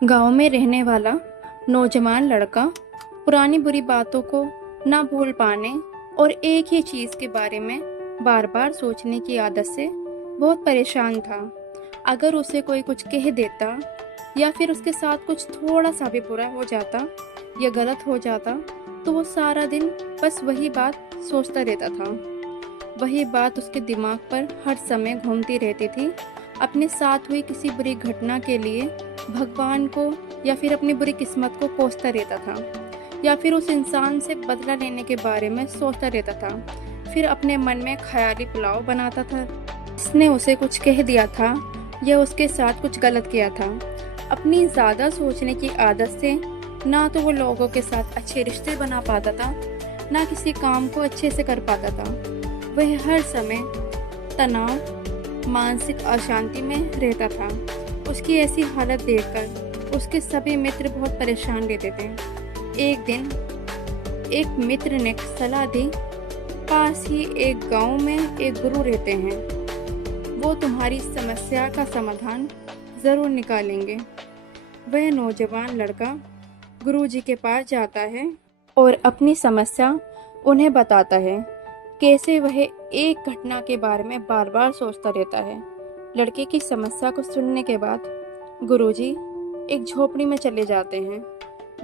गांव में रहने वाला नौजवान लड़का पुरानी बुरी बातों को ना भूल पाने और एक ही चीज़ के बारे में बार बार सोचने की आदत से बहुत परेशान था। अगर उसे कोई कुछ कह देता या फिर उसके साथ कुछ थोड़ा सा भी बुरा हो जाता या गलत हो जाता तो वो सारा दिन बस वही बात सोचता रहता था। वही बात उसके दिमाग पर हर समय घूमती रहती थी। अपने साथ हुई किसी बुरी घटना के लिए भगवान को या फिर अपनी बुरी किस्मत को कोसता रहता था या फिर उस इंसान से बदला लेने के बारे में सोचता रहता था। फिर अपने मन में ख्याली पुलाव बनाता था। इसने उसे कुछ कह दिया था या उसके साथ कुछ गलत किया था। अपनी ज़्यादा सोचने की आदत से ना तो वो लोगों के साथ अच्छे रिश्ते बना पाता था, ना किसी काम को अच्छे से कर पाता था। वह हर समय तनाव, मानसिक अशांति में रहता था। उसकी ऐसी हालत देखकर उसके सभी मित्र बहुत परेशान रहते थे। एक दिन एक मित्र ने सलाह दी, पास ही एक गांव में एक गुरु रहते हैं, वो तुम्हारी समस्या का समाधान ज़रूर निकालेंगे। वह नौजवान लड़का गुरुजी के पास जाता है और अपनी समस्या उन्हें बताता है। कैसे वह एक घटना के बारे में बार बार सोचता रहता है। लड़के की समस्या को सुनने के बाद गुरुजी एक झोपड़ी में चले जाते हैं।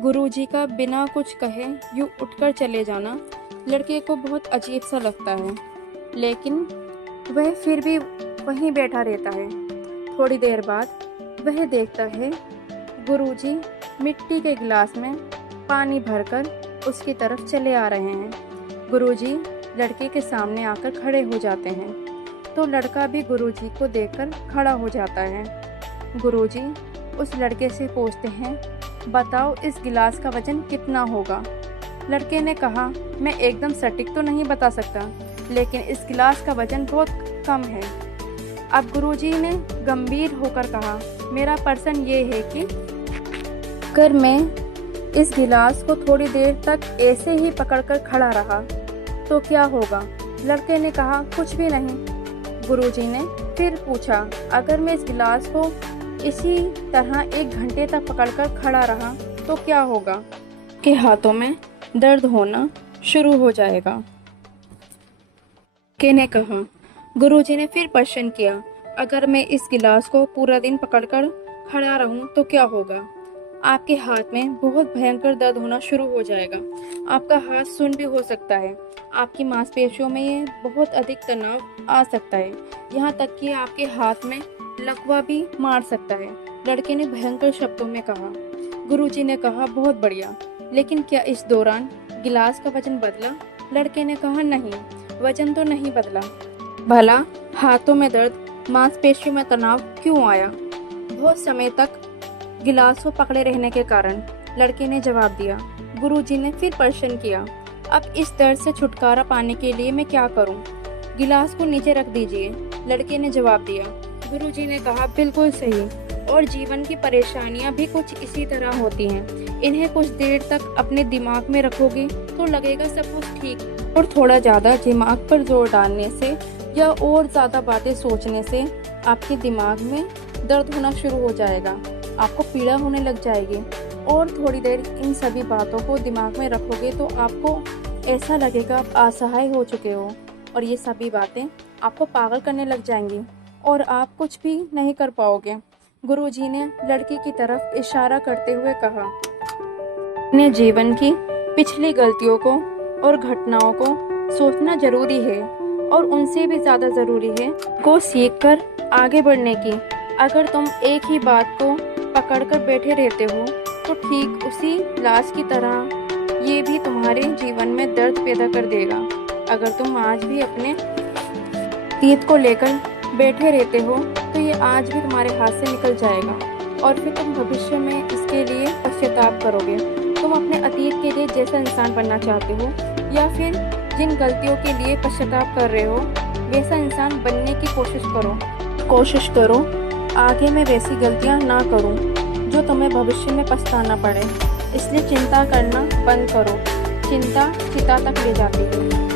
गुरुजी का बिना कुछ कहे यूँ उठकर चले जाना लड़के को बहुत अजीब सा लगता है, लेकिन वह फिर भी वहीं बैठा रहता है। थोड़ी देर बाद वह देखता है गुरुजी मिट्टी के गिलास में पानी भरकर उसकी तरफ चले आ रहे हैं। गुरुजी लड़के के सामने आकर खड़े हो जाते हैं तो लड़का भी गुरुजी को देखकर खड़ा हो जाता है। गुरुजी उस लड़के से पूछते हैं, बताओ इस गिलास का वजन कितना होगा। लड़के ने कहा, मैं एकदम सटीक तो नहीं बता सकता, लेकिन इस गिलास का वजन बहुत कम है। अब गुरुजी ने गंभीर होकर कहा, मेरा प्रश्न ये है कि अगर मैं इस गिलास को थोड़ी देर तक ऐसे ही पकड़कर खड़ा रहा तो क्या होगा। लड़के ने कहा, कुछ भी नहीं। गुरुजी ने फिर पूछा, अगर मैं इस गिलास को इसी तरह 1 घंटे तक पकड़कर खड़ा रहा तो क्या होगा। के हाथों में दर्द होना शुरू हो जाएगा। के ने कहा, गुरुजी ने फिर प्रश्न किया, अगर मैं इस गिलास को पूरा दिन पकड़कर खड़ा रहूं तो क्या होगा। आपके हाथ में बहुत भयंकर दर्द होना शुरू हो जाएगा। आपका हाथ सुन्न भी हो सकता है। आपकी मांसपेशियों में ये बहुत अधिक तनाव आ सकता है, यहाँ तक कि आपके हाथ में लकवा भी मार सकता है। लड़के ने भयंकर शब्दों में कहा। गुरुजी ने कहा, बहुत बढ़िया, लेकिन क्या इस दौरान गिलास का वजन बदला। लड़के ने कहा, नहीं, वजन तो नहीं बदला। भला हाथों में दर्द, मांसपेशियों में तनाव क्यों आया। बहुत समय तक गिलास को पकड़े रहने के कारण। लड़के ने जवाब दिया। गुरुजी ने फिर प्रश्न किया, अब इस दर्द से छुटकारा पाने के लिए मैं क्या करूं। गिलास को नीचे रख दीजिए। लड़के ने जवाब दिया। गुरुजी ने कहा, बिल्कुल सही, और जीवन की परेशानियां भी कुछ इसी तरह होती हैं। इन्हें कुछ देर तक अपने दिमाग में रखोगे तो लगेगा सब कुछ ठीक, और थोड़ा ज़्यादा दिमाग पर जोर डालने से या और ज़्यादा बातें सोचने से आपके दिमाग में दर्द होना शुरू हो जाएगा, आपको पीड़ा होने लग जाएगी। और थोड़ी देर इन सभी बातों को दिमाग में रखोगे तो आपको ऐसा लगेगा आप असहाय हो चुके हो, और ये सभी बातें आपको पागल करने लग जाएंगी और आप कुछ भी नहीं कर पाओगे। गुरुजी ने लड़की की तरफ इशारा करते हुए कहा, अपने जीवन की पिछली गलतियों को और घटनाओं को सोचना जरूरी है, और उनसे भी ज़्यादा ज़रूरी है को सीखकर आगे बढ़ने की। अगर तुम एक ही बात को पकड़कर बैठे रहते हो तो ठीक उसी लाश की तरह ये भी तुम्हारे जीवन में दर्द पैदा कर देगा। अगर तुम आज भी अपने अतीत को लेकर बैठे रहते हो तो ये आज भी तुम्हारे हाथ से निकल जाएगा, और फिर तुम भविष्य में इसके लिए पश्चाताप करोगे। तुम अपने अतीत के लिए जैसा इंसान बनना चाहते हो या फिर जिन गलतियों के लिए पश्चाताप कर रहे हो वैसा इंसान बनने की कोशिश करो आगे मैं वैसी गलतियां ना करूं जो तुम्हें भविष्य में पछताना पड़े। इसलिए चिंता करना बंद करो। चिंता चिता तक ले जाती है।